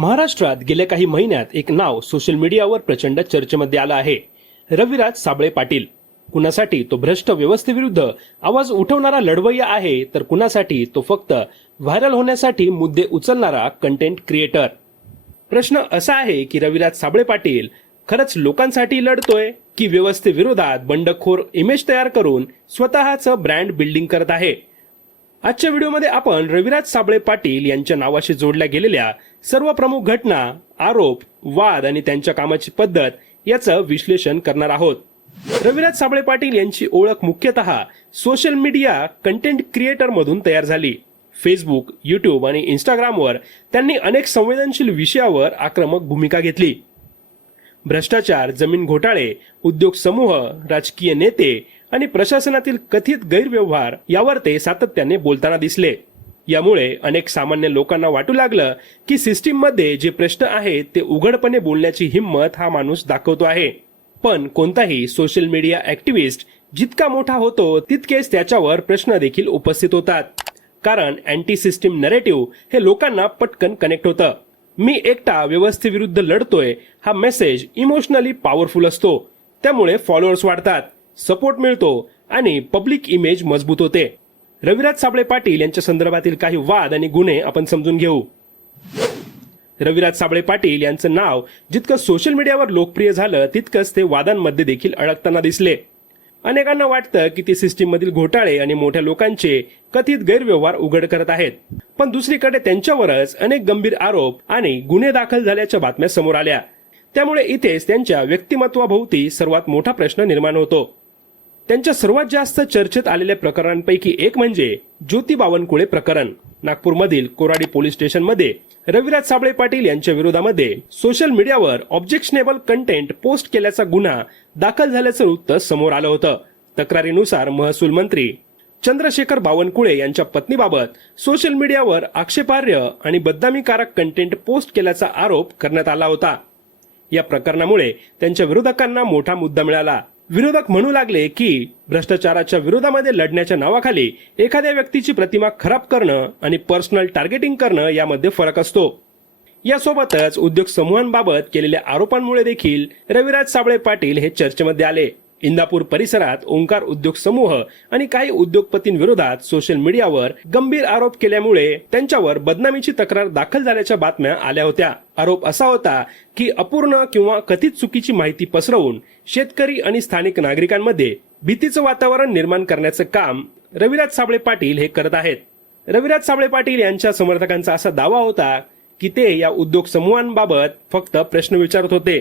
महाराष्ट्रात गेल्या काही महिन्यात एक नाव सोशल मीडियावर प्रचंड चर्चेमध्ये आलं आहे. रविराज साबळे पाटील. कुणासाठी तो भ्रष्ट व्यवस्थेविरुद्ध आवाज उठवणारा लढवय्या आहे, तर कुणासाठी तो फक्त व्हायरल होण्यासाठी मुद्दे उचलणारा कंटेंट क्रिएटर. प्रश्न असा आहे की रविराज साबळे पाटील खरंच लोकांसाठी लढतोय की व्यवस्थेविरोधात बंडखोर इमेज तयार करून स्वतःचं ब्रँड बिल्डिंग करत आहे. आजच्या व्हिडिओमध्ये आपण रविराज साबळे पाटील यांच्या नावाशी जोडल्या गेलेल्या सर्व प्रमुख घटना, आरोप, वाद आणि त्यांच्या कामाची पद्धत याचं विश्लेषण करणार आहोत. रविराज साबळे पाटील यांची ओळख मुख्यतः सोशल मीडिया कंटेंट क्रिएटर मधून तयार झाली. फेसबुक, युट्यूब आणि इंस्टाग्रामवर त्यांनी अनेक संवेदनशील विषयावर आक्रमक भूमिका घेतली. भ्रष्टाचार, जमीन घोटाळे, उद्योग समूह, राजकीय नेते आणि प्रशासनातील कथित गैरव्यवहार यावर ते सातत्याने बोलताना दिसले. यामुळे अनेक सामान्य लोकांना वाटू लागलं की सिस्टीममध्ये जे प्रश्न आहेत ते उघडपणे बोलण्याची हिंमत हा माणूस दाखवतो आहे. पण कोणताही सोशल मीडिया ऍक्टिव्हिस्ट जितका मोठा होतो तितकेच त्याच्यावर प्रश्न देखील उपस्थित होतात. कारण अँटी सिस्टीम नरेटिव्ह हे लोकांना पटकन कनेक्ट होतं. मी एकटा व्यवस्थेविरुद्ध लढतोय हा मेसेज इमोशनली पॉवरफुल असतो. त्यामुळे फॉलोअर्स वाढतात, सपोर्ट मिळतो आणि पब्लिक इमेज मजबूत होते. रविराज साबळे पाटील यांच्या संदर्भातील काही वाद आणि गुन्हे आपण समजून घेऊ. रविराज साबळे पाटील यांचं नाव जितकं सोशल मीडियावर लोकप्रिय झालं तितकंच ते वादांमध्ये देखील अडकताना दिसले. अनेकांना वाटतं की ते सिस्टीम मधील घोटाळे आणि मोठ्या लोकांचे कथित गैरव्यवहार उघड करत आहेत. पण दुसरीकडे त्यांच्यावरच अनेक गंभीर आरोप आणि गुन्हे दाखल झाल्याच्या बातम्या समोर आल्या. त्यामुळे इथेच त्यांच्या व्यक्तिमत्वाभोवती सर्वात मोठा प्रश्न निर्माण होतो. त्यांच्या सर्वात जास्त चर्चेत आलेल्या प्रकरणांपैकी एक म्हणजे ज्योती बावनकुळे प्रकरण. नागपूरमधील कोराडी पोलीस स्टेशनमध्ये रविराज साबळे पाटील यांच्या विरोधामध्ये सोशल मीडियावर ऑब्जेक्शनेबल कंटेंट पोस्ट केल्याचा गुन्हा दाखल झाल्याचं वृत्त समोर आलं होतं. तक्रारीनुसार महसूल मंत्री चंद्रशेखर बावनकुळे यांच्या पत्नीबाबत सोशल मीडियावर आक्षेपार्ह आणि बदनामीकारक कंटेंट पोस्ट केल्याचा आरोप करण्यात आला होता. या प्रकरणामुळे त्यांच्या विरोधकांना मोठा मुद्दा मिळाला. विरोधक म्हणू लागले की भ्रष्टाचाराच्या विरोधामध्ये लढण्याच्या नावाखाली एखाद्या व्यक्तीची प्रतिमा खराब करणं आणि पर्सनल टार्गेटिंग करणं यामध्ये फरक असतो. यासोबतच उद्योग समूहांबाबत केलेल्या आरोपांमुळे देखील रविराज साबळे पाटील हे चर्चेमध्ये आले. इंदापूर परिसरात ओंकार उद्योग समूह आणि काही उद्योगपतींविरोधात सोशल मीडियावर गंभीर आरोप केल्यामुळे त्यांच्यावर बदनामीची तक्रार दाखल झाल्याच्या बातम्या आल्या होत्या. आरोप असा होता की अपूर्ण किंवा कथित चुकीची माहिती पसरवून शेतकरी आणि स्थानिक नागरिकांमध्ये भीतीचं वातावरण निर्माण करण्याचं काम रविराज साबळे पाटील हे करत आहेत. रविराज साबळे पाटील यांच्या समर्थकांचा असा दावा होता की ते या उद्योग समूहांबाबत फक्त प्रश्न विचारत होते,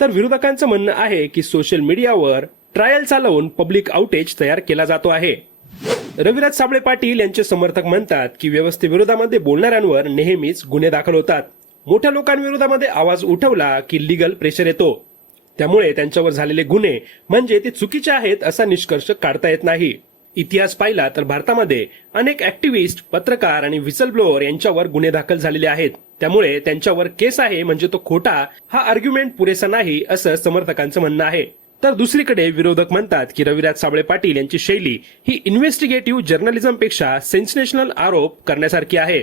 तर विरोधकांचं म्हणणं आहे की सोशल मीडियावर ट्रायल चालवून पब्लिक आउटेज तयार केला जातो आहे. रविराज साबळे पाटील यांचे समर्थक म्हणतात की व्यवस्थेविरोधामध्ये बोलणाऱ्यांवर नेहमीच गुन्हे दाखल होतात. मोठ्या लोकांविरोधामध्ये आवाज उठवला की लीगल प्रेशर येतो. त्यामुळे त्यांच्यावर झालेले गुन्हे म्हणजे ते चुकीचे आहेत असा निष्कर्ष काढता येत नाही. इतिहास पाहिला तर भारतामध्ये अनेक ऍक्टिव्हिस्ट, पत्रकार आणि व्हिसल ब्लोअर यांच्यावर गुन्हे दाखल झालेले आहेत. त्यामुळे त्यांच्यावर केस आहे म्हणजे तो खोटा हा आर्ग्युमेंट पुरेसा नाही असं समर्थकांचं म्हणणं आहे. तर दुसरीकडे विरोधक म्हणतात की रविराज साबळे पाटील यांची शैली ही इन्व्हेस्टिगेटिव्ह जर्नलिझमपेक्षा सेन्सेशनल आरोप करण्यासारखी आहे.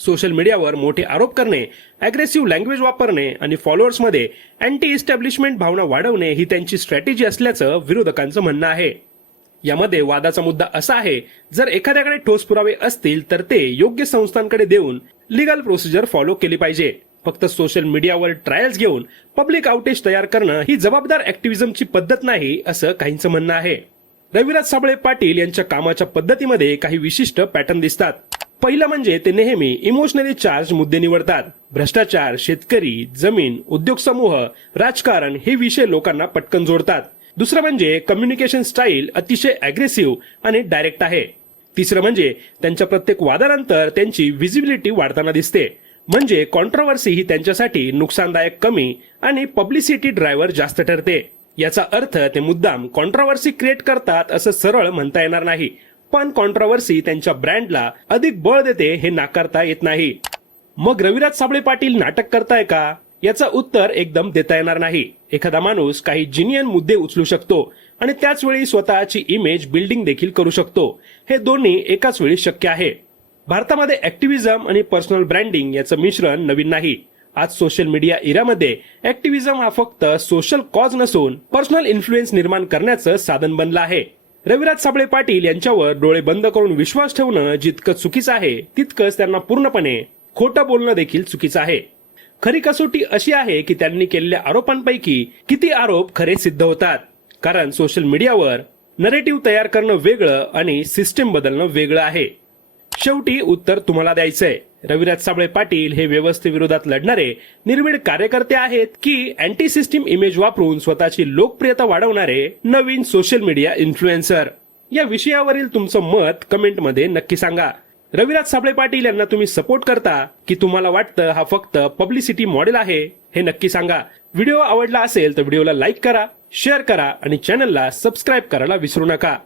सोशल मीडियावर मोठे आरोप करणे, अग्रेसिव्ह लँग्वेज वापरणे आणि फॉलोअर्समध्ये अँटी इस्टॅब्लिशमेंट भावना वाढवणे ही त्यांची स्ट्रॅटेजी असल्याचं विरोधकांचं म्हणणं आहे. यामध्ये वादाचा मुद्दा असा आहे, जर एखाद्याकडे ठोस पुरावे असतील तर ते योग्य संस्थांकडे देऊन लीगल प्रोसिजर फॉलो केली पाहिजे. फक्त सोशल मीडियावर ट्रायल्स घेऊन पब्लिक आउटेज तयार करणं ही जबाबदार ऍक्टिव्हिजमची पद्धत नाही असं काहींचं म्हणणं आहे. रविराज साबळे पाटील यांच्या कामाच्या पद्धतीमध्ये काही विशिष्ट पॅटर्न दिसतात. पहिलं म्हणजे ते नेहमी इमोशनली चार्ज मुद्दे निवडतात. भ्रष्टाचार, शेतकरी, जमीन, उद्योग समूह, राजकारण हे विषय लोकांना पटकन जोडतात. दुसरं म्हणजे कम्युनिकेशन स्टाईल अतिशय अग्रेसिव्ह आणि डायरेक्ट आहे. तिसरं म्हणजे त्यांच्या प्रत्येक वादानंतर त्यांची व्हिजिबिलिटी वाढताना दिसते. म्हणजे कॉन्ट्रोवर्सी ही त्यांच्यासाठी नुकसानदायक कमी आणि पब्लिसिटी ड्रायव्हर जास्त ठरते. याचा अर्थ ते मुद्दाम कॉन्ट्रोवर्सी क्रिएट करतात असं सरळ म्हणता येणार नाही, पण कॉन्ट्रोवर्सी त्यांच्या ब्रँडला अधिक बळ देते हे नाकारता येत नाही. मग रविराज साबळे पाटील नाटक करताय का? याचं उत्तर एकदम देता येणार नाही. एखादा माणूस काही जिनियन मुद्दे उचलू शकतो आणि त्याच वेळी स्वतःची इमेज बिल्डिंग देखील करू शकतो. हे दोन्ही एकाच वेळी शक्य आहे. भारतामध्ये ऍक्टिव्हिजम आणि पर्सनल ब्रँडिंग याचं मिश्रण नवीन नाही, आज सोशल मीडिया इरामध्ये ऍक्टिव्हिजम हा फक्त सोशल कॉज नसून पर्सनल इन्फ्लुएन्स निर्माण करण्याचं साधन बनलं आहे. रविराज साबळे पाटील यांच्यावर डोळे बंद करून विश्वास ठेवणं जितकं चुकीचं आहे तितकंच त्यांना पूर्णपणे खोटं बोलणं देखील चुकीचं आहे. खरी कसोटी अशी आहे की त्यांनी केलेल्या आरोपांपैकी किती आरोप खरे सिद्ध होतात. कारण सोशल मीडियावर नरेटिव्ह तयार करणं वेगळं आणि सिस्टीम बदलणं वेगळं आहे. शेवटी उत्तर तुम्हाला द्यायचंय. रविराज साबळे पाटील हे व्यवस्थेविरोधात लढणारे निर्भीड कार्यकर्ते आहेत की अँटी सिस्टीम इमेज वापरून स्वतःची लोकप्रियता वाढवणारे नवीन सोशल मीडिया इन्फ्लुएन्सर. या विषयावरील तुमचं मत कमेंटमध्ये नक्की सांगा. रविराज साबळे पाटील यांना तुम्ही सपोर्ट करता की तुम्हाला वाटतं हा फक्त पब्लिसिटी मॉडेल आहे, हे नक्की सांगा. व्हिडिओ आवडला असेल तर व्हिडिओला लाईक करा, शेअर करा आणि चॅनलला सबस्क्राईब करायला विसरू नका.